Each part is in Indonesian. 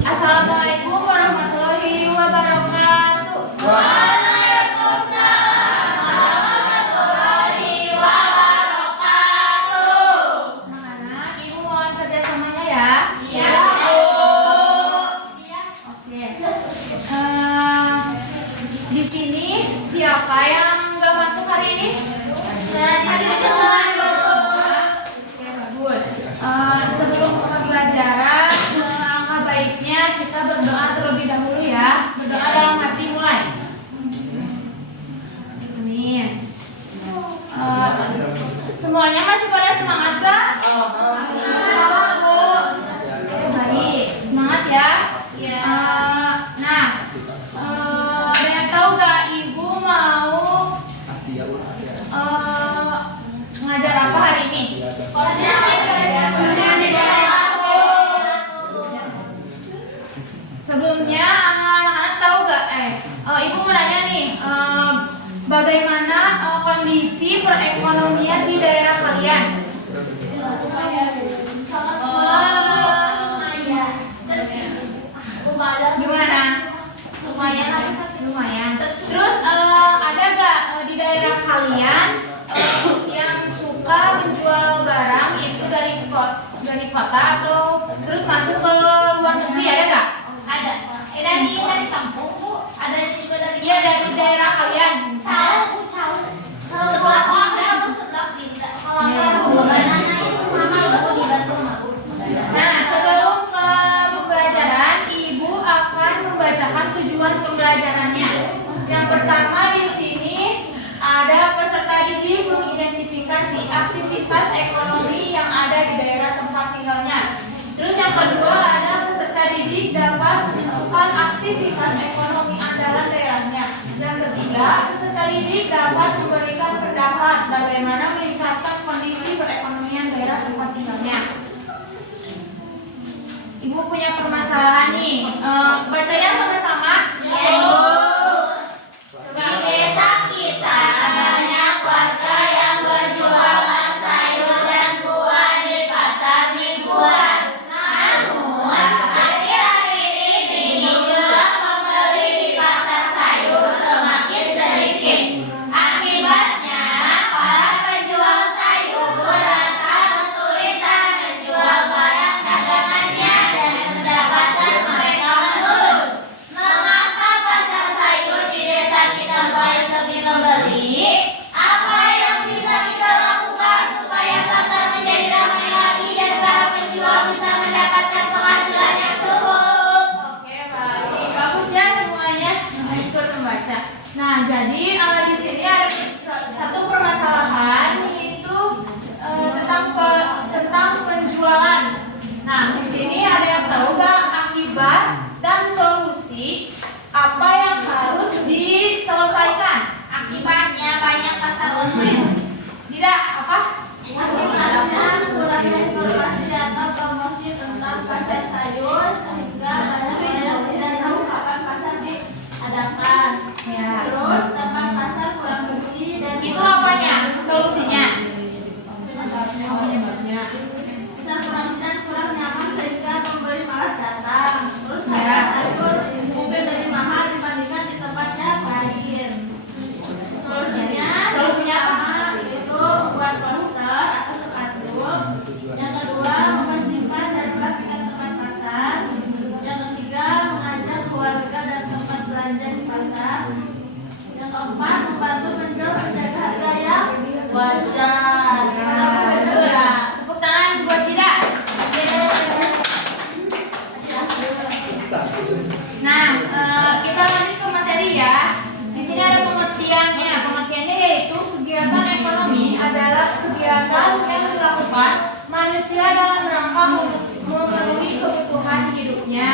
Assalamualaikum warahmatullahi wabarakatuh. Waalaikumsalam warahmatullahi wabarakatuh. Anak-anak, Ibu mohon kerjasamanya ya. Iya. Oke. Di sini siapa yang nggak masuk hari ini? Sebelum pembelajaran, alangkah baiknya kita berdoa terlebih dahulu ya. Berdoa dalam hati mulai. Amin. Semuanya masih pada semangat gak? Baik, semangat ya. Nah, ada yang tahu gak Ibu mau ngajar apa hari ini? Sebelumnya anak-anak tahu gak? Ibu mau nanya nih, bagaimana kondisi perekonomian di daerah kalian? Gimana? Lumayan. Terus ada gak di daerah kalian yang suka menjual barang itu dari kota atau terus masuk ke luar negeri, ada gak? Ada. Dari kampung, Bu. Ada juga dari. Iya, dari daerah kalian. Tahu. Sebelah pindah atau sebelah pindah. Kalau lebarannya itu mama ibu dibantu Bu. Nah, sebelum ke pembelajaran, Ibu akan membacakan tujuan pembelajarannya. Yang pertama di sini ada peserta didik mengidentifikasi aktivitas ekonomi yang ada di daerah tempat tinggalnya. Terus yang kedua ada peserta didik dapat menentukan aktivitas ekonomi andalan daerahnya. Dan ketiga, peserta didik dapat memberikan pendapat bagaimana meningkatkan kondisi perekonomian daerah tempat tinggalnya. Ibu punya permasalahan nih, baca ya sama-sama. Di desa kita banyak warga yang berjualan sayur dan buah di pasar mingguan. Namun, akhir-akhir ini jumlah pembeli di pasar sayur semakin sedikit. Akibatnya, para penjual sayur merasa kesulitan menjual barang dagangannya dan pendapatan mereka menurun. Mengapa pasar sayur di desa kita mulai sepi pembeli? Apa yang bisa kita lakukan supaya pasar menjadi ramai lagi dan para penjual bisa mendapatkan penghasilan yang cukup? Oke, baik. Bagus ya semuanya. Ikut membaca. Nah, jadi di sini ada satu permasalahan yaitu tentang penjualan. Nah, di sini ada yang tahu nggak akibat dan solusi apa yang harus diselesaikan? Akibatnya banyak pasar online. Tidak apa? Akibatnya kurangnya informasi atau promosi tentang pasar sayur sehingga banyak orang tidak tahu kapan pasar diadakan. Ya. Terus tempat pasar kurang bersih dan Itu apanya? Solusinya? penyebabnya. Bisa promosi dan kurang nyaman sehingga pembeli malas datang. Terus harga sayur mungkin lebih mahal dibandingkan di tempat yang lain. Solusinya Solusinya apa? itu buat poster atau spanduk. Yang kedua, membersihkan dan merapikan tempat pasar. Yang ketiga, mengajak keluarga dan tempat belanja di pasar. Yang keempat, membantu penjual menjaga harga yang wajar. Betul ya. Tepuk tangan buat kita. Nah, kita lanjut ke materi ya. Di sini ada pengertiannya. Pengertiannya yaitu kegiatan ekonomi adalah kegiatan yang dilakukan manusia dalam rangka memenuhi kebutuhan hidupnya.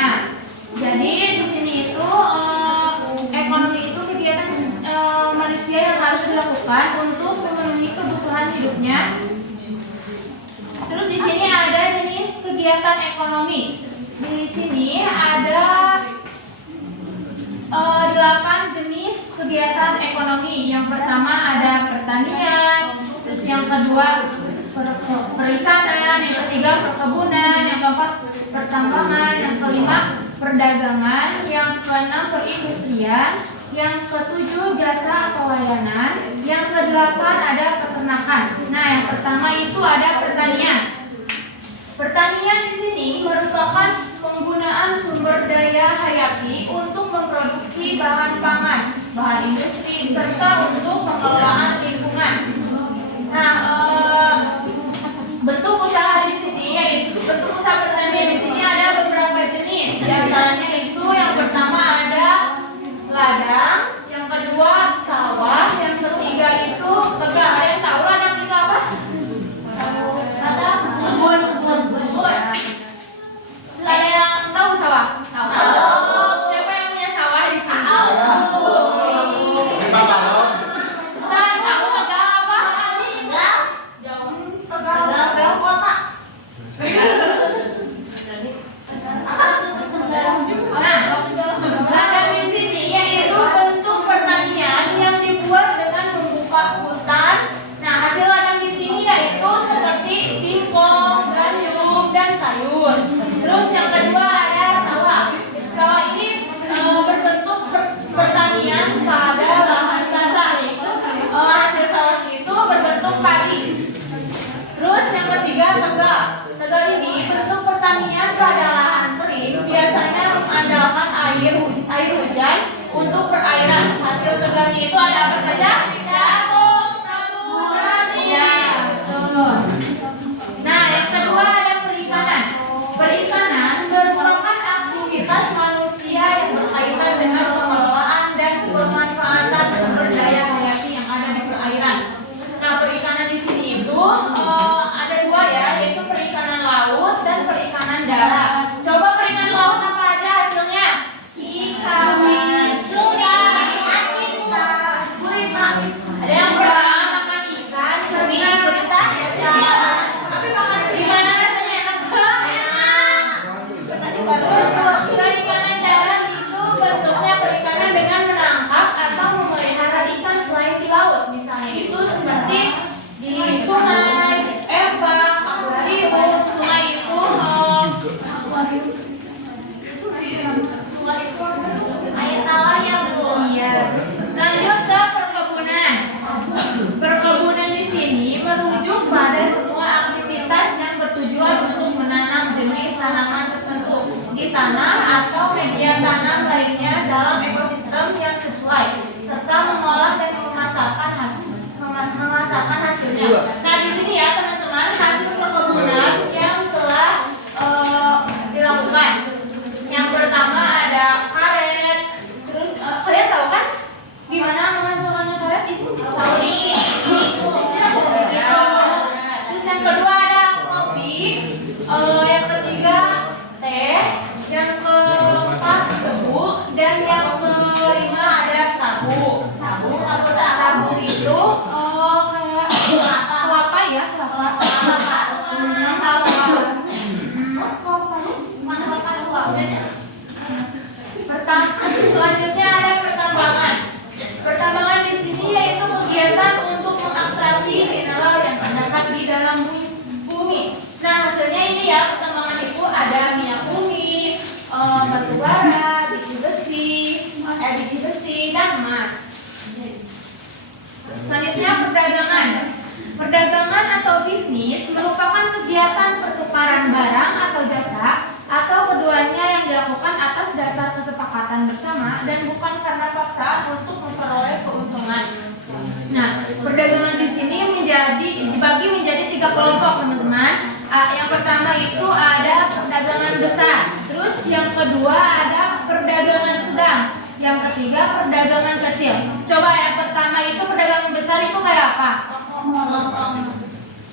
Jadi di sini itu ekonomi itu kegiatan manusia yang harus dilakukan untuk memenuhi kebutuhan hidupnya. Terus di sini ada jenis kegiatan ekonomi. Di sini ada 8 jenis kegiatan ekonomi. Yang pertama ada pertanian, terus yang kedua perikanan, yang ketiga perkebunan, yang keempat pertambangan. perdagangan, yang keenam perindustrian, yang ketujuh jasa atau layanan, yang kedelapan ada peternakan. Nah, yang pertama itu ada pertanian. Pertanian di sini merupakan penggunaan sumber daya hayati untuk memproduksi bahan pangan, bahan industri, serta untuk pengelolaan lingkungan. Nah, bentuk usaha di sini yaitu bentuk usaha pertanian di sini ada beberapa jenis. Di antaranya itu yang pertama ada ladang, yang kedua sawah, yang ketiga itu tegak. Ada yang tahu ladang itu apa? Kebun. Ada yang tahu sawah? Siapa yang punya sawah di sini? Tahu tegal apa? Tegal kota. Ladang di sini yaitu bentuk pertanian yang dibuat dengan membuka hutan. Nah, hasil ladang di sini yaitu seperti singkong, gandum, dan sayur. Terus yang kedua ada sawah. Sawah ini berbentuk pertanian pada lahan basah, yaitu hasil sawah itu berbentuk padi. Terus yang ketiga tegal. Tegal ini bentuk pertanian pada lahan kering, biasanya mengandalkan air hujan untuk perairan. Hasil tegalnya itu ada apa saja? Jagung, tabur, iya, betul. Nah, yang kedua ada perikanan. Perikanan merupakan aktivitas manusia yang berkaitan dengan pengelolaan dan pemanfaatan sumber daya hayati yang ada di perairan. Nah, perikanan di sini itu ada dua ya, yaitu perikanan laut dan perikanan darat. Coba perikanan laut apa aja hasilnya? Ikan, cumi, asin, gurita. Ada yang pernah makan ikan, cumi, gurita? Gimana rasanya, enak banget? Perikanan darat itu bentuknya perikanan dengan menangkap atau memelihara ikan selain di laut. Misalnya itu seperti di sungai, ebak, aquarium. Sungai itu Air tawarnya, Bu. iya. Lanjut ke perkebunan. Perkebunan di sini merujuk pada semua aktivitas yang bertujuan untuk menanam jenis tanaman tertentu di tanah atau media tanam lainnya dalam ekosistem yang sesuai, serta mengolah dan memasarkan hasilnya. Nah, di sini ya teman-teman, hasil perkebunan yang telah dilakukan. Yang pertama ada karet. Terus kalian tahu kan gimana menghasilkannya karet itu? Terus yang kedua ada kopi, yang ketiga teh, yang keempat tebu, dan yang kelima ada tahu. Tahu itu kayak kelapa ya, kelapa. Selanjutnya ada pertambangan. Pertambangan di sini yaitu kegiatan untuk mengaktrasi mineral yang terdapat di dalam bumi. Nah, hasilnya ini ya, pertambangan itu ada minyak bumi, batu bara, biji besi, dan emas. Selanjutnya perdagangan. Perdagangan atau bisnis merupakan kegiatan pertukaran barang atau jasa atau keduanya yang dilakukan atas dasar kesepakatan bersama dan bukan karena paksaan untuk memperoleh keuntungan. Nah, perdagangan di sini dibagi menjadi 3 kelompok, teman-teman. Yang pertama itu ada perdagangan besar. Terus yang kedua ada perdagangan sedang. Yang ketiga perdagangan kecil. Coba yang pertama itu perdagangan besar itu kayak apa?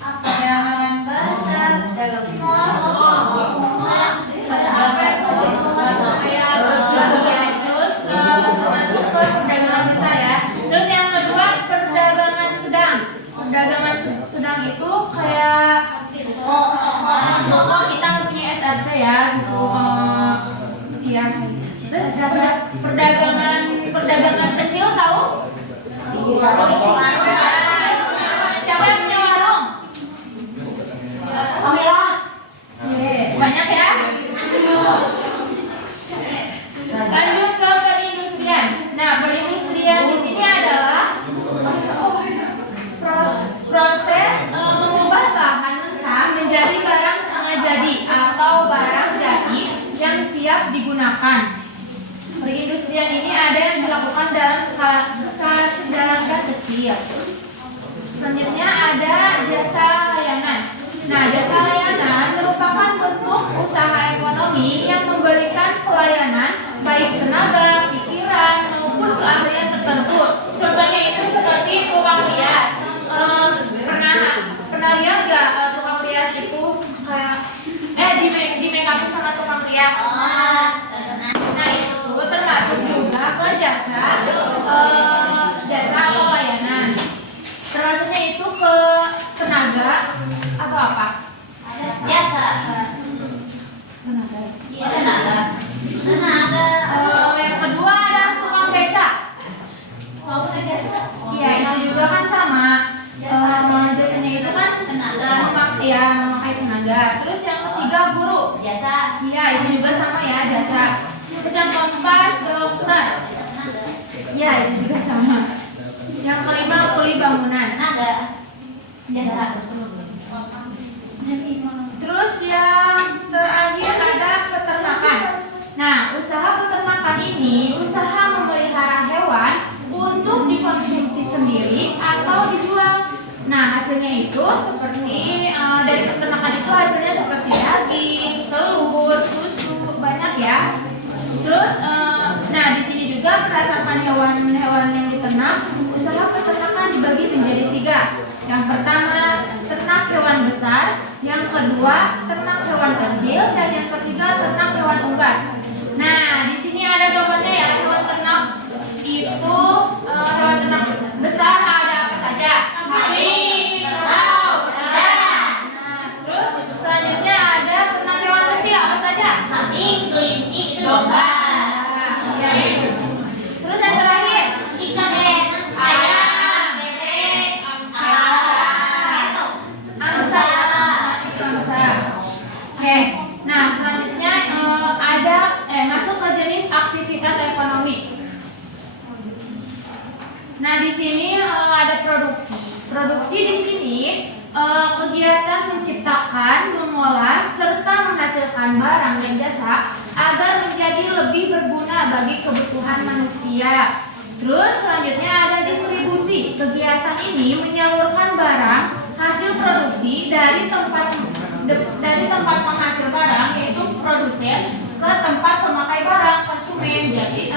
Perdagangan besar, dagang terus masuk ke perdagangan besar ya. Terus yang kedua perdagangan sedang. Perdagangan sedang itu kayak kita nggak punya SRC ya gitu. Iya. Terus perdagangan kecil tahu? Siapa yang punya warung? Kamila. Banyak ya. atau barang jadi yang siap digunakan. Perindustrian ini ada yang dilakukan dalam skala kecil. Selanjutnya ada jasa layanan. Nah, jasa layanan merupakan bentuk usaha ekonomi yang memberikan pelayanan baik tenaga, pikiran maupun keahlian tertentu. Contohnya itu seperti tukang rias. Pernah lihat nggak tukang rias itu kayak di make up sama tukang rias? Nah, itu termasuk juga ke jasa atau layanan. Termasuknya itu ke tenaga atau apa? Jasa. Tenaga. Iya, tenaga. Yang kedua ada tukang beca. Mau punya jasa? Iya, itu juga kan sama. Jasanya itu kan Tenaga. memakai tenaga. Terus yang ketiga guru. Jasa. Iya, itu juga sama ya, jasa. Terus yang keempat dokter. Iya, itu juga sama. Yang kelima kuli bangunan. Tenaga. Jasa. Terus yang terakhir ada peternakan. Nah, usaha peternakan ini usaha memelihara hewan untuk dikonsumsi sendiri atau dijual. Nah, hasilnya itu seperti dari peternakan itu hasilnya seperti daging, telur, susu, banyak ya. Terus, nah di sini juga berdasarkan hewan-hewan yang diternak, usaha peternakan dibagi menjadi 3. Yang pertama, ternak hewan besar. Yang kedua, ternak hewan kecil. Dan yang ketiga, ternak hewan unggas. Nah, di sini ada gambarnya ya, hewan ternak itu hewan ternak besar ada apa saja? Sapi, kerbau, kuda. Nah, terus selanjutnya ada ternak hewan kecil apa saja? Kambing, kelinci, domba. Terus yang terakhir, Chicken egg, ayam, bebek, angsa, angsa. Oke. Nah, selanjutnya ada masuk ke jenis aktivitas ekonomi. Nah, di sini ada produksi. Produksi di sini kegiatan menciptakan, mengolah, serta menghasilkan barang dan jasa agar menjadi lebih berguna bagi kebutuhan manusia. Terus selanjutnya ada distribusi. Kegiatan ini menyalurkan barang hasil produksi dari tempat penghasil barang yaitu produsen ke tempat pemakai barang konsumen. Jadi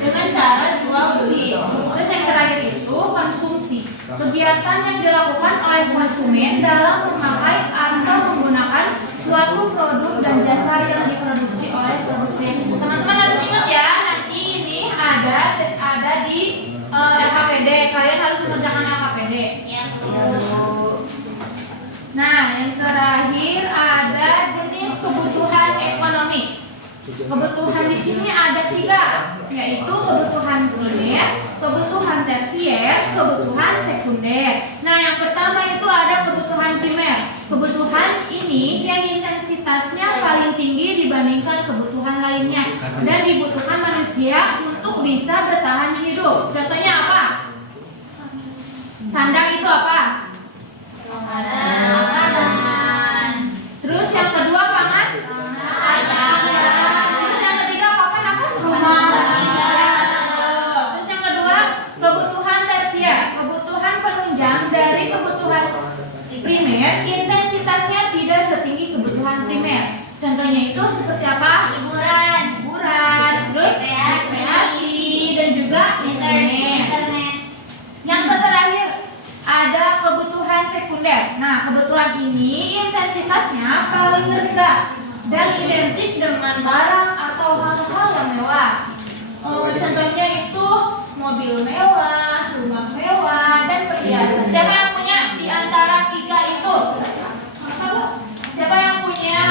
dengan cara jual beli. Terus yang terakhir itu konsumsi. Kegiatan yang dilakukan oleh konsumen dalam memakai atau menggunakan suatu produk dan jasa yang diproduksi oleh produsen. Teman-teman harus ingat ya, nanti ini ada di LKPD. Kalian harus mengerjakan LKPD. Ya, Bu. Nah, yang terakhir ada jenis kebutuhan ekonomi. Kebutuhan di sini ada 3, yaitu kebutuhan primer, kebutuhan tersier, kebutuhan sekunder. Nah, yang pertama itu ada kebutuhan primer. Kebutuhan ini yang intensitasnya paling tinggi dibandingkan kebutuhan lainnya dan dibutuhkan manusia untuk bisa bertahan hidup. Contohnya apa? Sandang itu apa? Makanan. Terus yang kedua pangan? Terus yang ketiga papan apa? Rumah. Terus yang kedua kebutuhan tersier, kebutuhan penunjang dari kebutuhan primer, intensitasnya tidak setinggi kebutuhan primer. Contohnya itu seperti apa? Hiburan. Terus rekreasi dan juga internet. Yang terakhir ada kebutuhan sekunder. Nah, kebutuhan ini intensitasnya paling rendah dan identik dengan barang atau hal-hal yang mewah. Contohnya itu mobil mewah, rumah mewah, dan perhiasan. Siapa yang punya di antara 3 itu? Siapa yang punya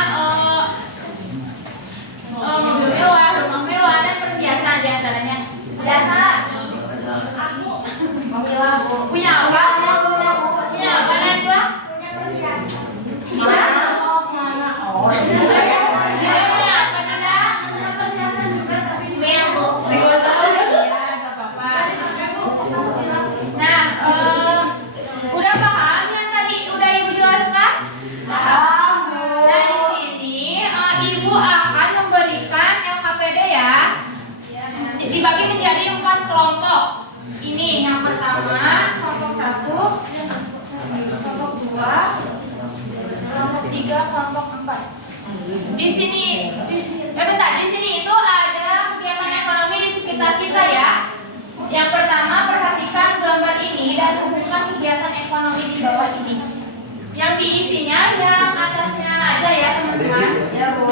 mobil mewah, rumah mewah, dan perhiasan di antaranya? Aku. Punya apa? Punya apa, Najwa? Punya perhiasan. Dia punya apa, Nada? Punya perhiasan juga, tapi di Nah, dibagi menjadi 4 kelompok. Ini yang pertama, kelompok 1, kelompok 2, kelompok 3, kelompok 4. Di sini, di sini itu ada kegiatan ekonomi di sekitar kita ya. Yang pertama, perhatikan gambar ini dan hubungkan kegiatan ekonomi di bawah ini. Yang diisinya yang atasnya aja ya teman-teman. Ya Bu.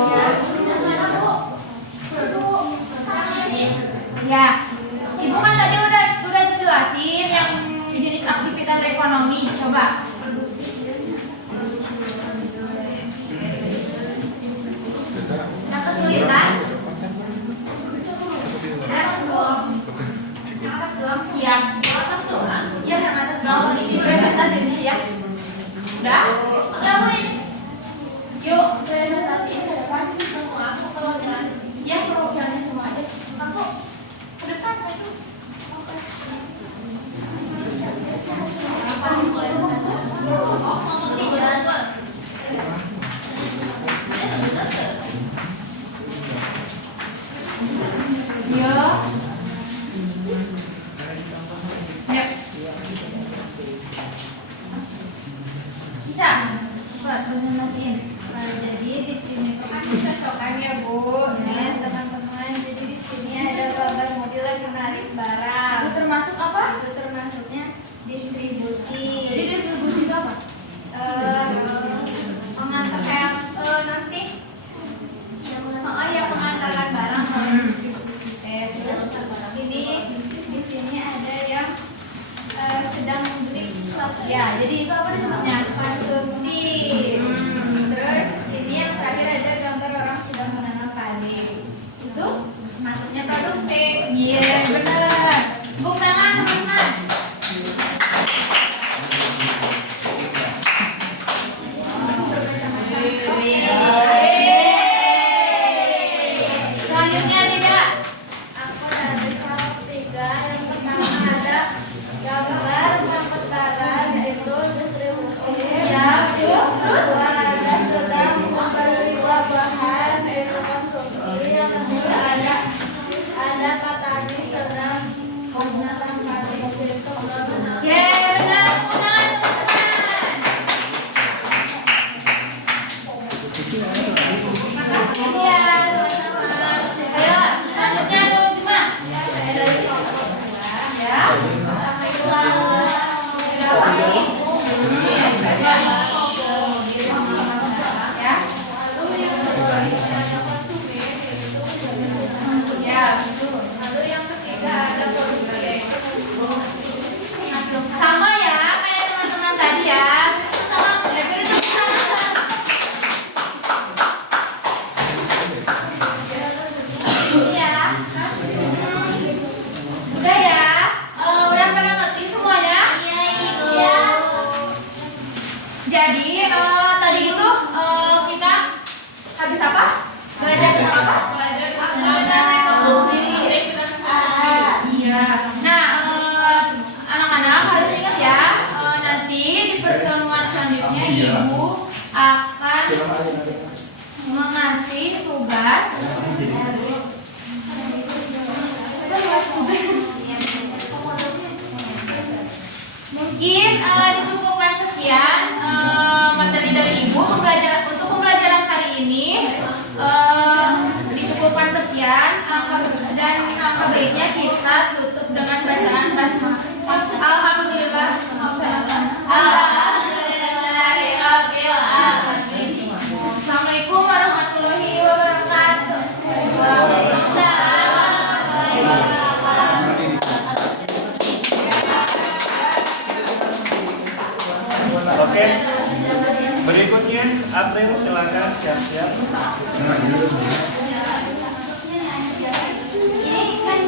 Ya, Ibu kan tadi udah jelasin yang jenis aktivitas ekonomi. Coba. Yang kesulitan? Yang atas doang? Iya. Yang atas doang? Iya, yang atas doang. Ini presentasinya ya. Udah? Ya Bu. Yuk, presentasiin ke depan. Semua aku perwakilan. Ya, perwakilannya semua aja. Aku ke depan aja. Jadi di sini cocokannya Bu, dan teman-teman. Jadi di sini ada gambar mobil lagi narik barang. Itu termasuk apa? Itu termasuknya distribusi. Jadi distribusi itu apa? Pengantar kayak nasi. Oh ya, pengantaran barang kalau distribusi. Terus ini di sini ada yang sedang membeli sesuatu. Ya, jadi itu apa disebutnya? Konsumsi. Terus ini yang terakhir ada gambar orang sedang menanam padi. Itu Masuknya produksi. iya benar. Tepuk tangan teman-teman. Selanjutnya tidak. Aku dari kelompok 3. Yang pertama ada gambar pemetaran yaitu distribusi. Ya, yuk. Terus Ada sedang membeli buah bahan yaitu konsumsi. Yang kedua ada petani sedang menanam padi yaitu produksi. ya benar. Tepuk tangan teman-teman. Makasih ya teman-teman. Ayo, selanjutnya ada Cuma. Saya dari kelompok 2. Ya. Ya. Ya. Lalu yang ketiga ada produksi. Sama ya kayak teman-teman tadi ya. Sama ya, beri tepuk tangan. Iya. Udah ya. Udah pada ngerti semuanya? Iya. Jadi tadi itu kita habis apa? Belajar tentang apa? Iya. Nah, anak-anak harus ingat ya. Nanti di pertemuan selanjutnya Ibu akan mengasih tugas. Mungkin dicukupkan sekian materi dari Ibu untuk pembelajaran hari ini. Dicukupkan sekian dan angka baiknya kita tutup dengan bacaan basmalah. Alhamdulillah. Assalamualaikum warahmatullahi wabarakatuh. Oke. Berikutnya April silakan siap-siap. Ini kan